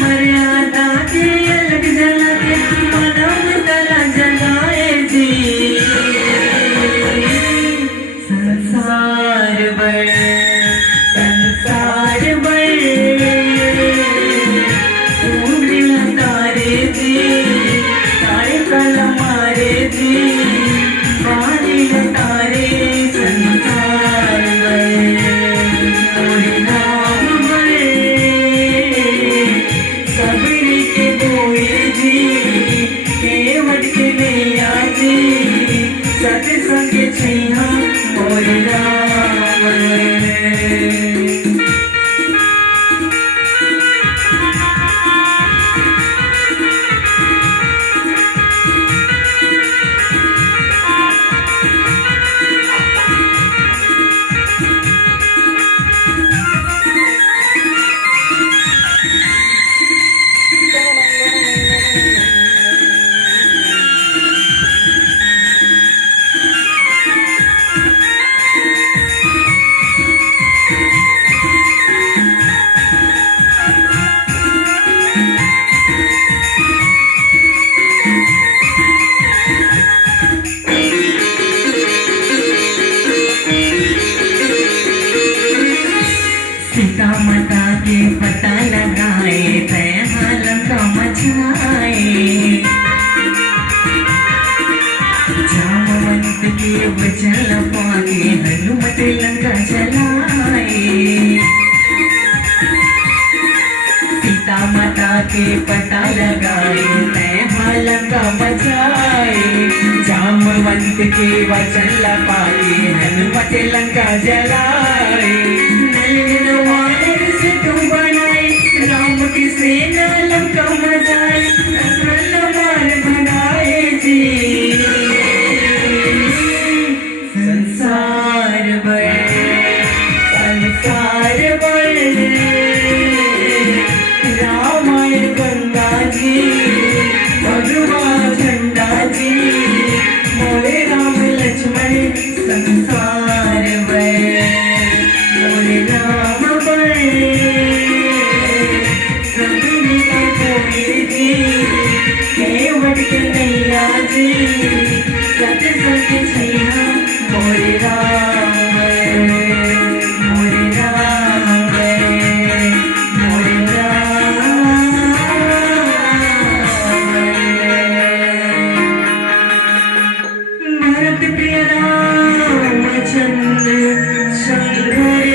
मर्यादा के अलग झलके मानवता जगाए जी। संसार बड़े तारे जी, तारे कल मारे जी, बादल तारे संसार बड़े मोरे नाम बड़े सबरी के बोए जी, केवट के नैया जी, सत्संग छैया मोरे नाम बड़े। सीता माता के पता लगाए तैहा लंका मचाए, जामवंत के वचन पाके हनुमत लंका जलाए। सीता माता के पता लगाए तैहा लंका मचाए, जामवंत के वचन पाके हनुमत लंका जलाए। से तुम बनाए राम की सेना लंका मचाए, मार बनाए जी। संसार बड़े रामायण गंगा जी, भगवान झंडा जी, मोरे राम लक्ष्मण संसार बड़े मोरे राम बड़े सबरी के बोए जी, केवट के नैया जी, सत्संग छैया मोरे राम मोरे राम मोरे राम। भरत प्रिय रामचंद्र शंकर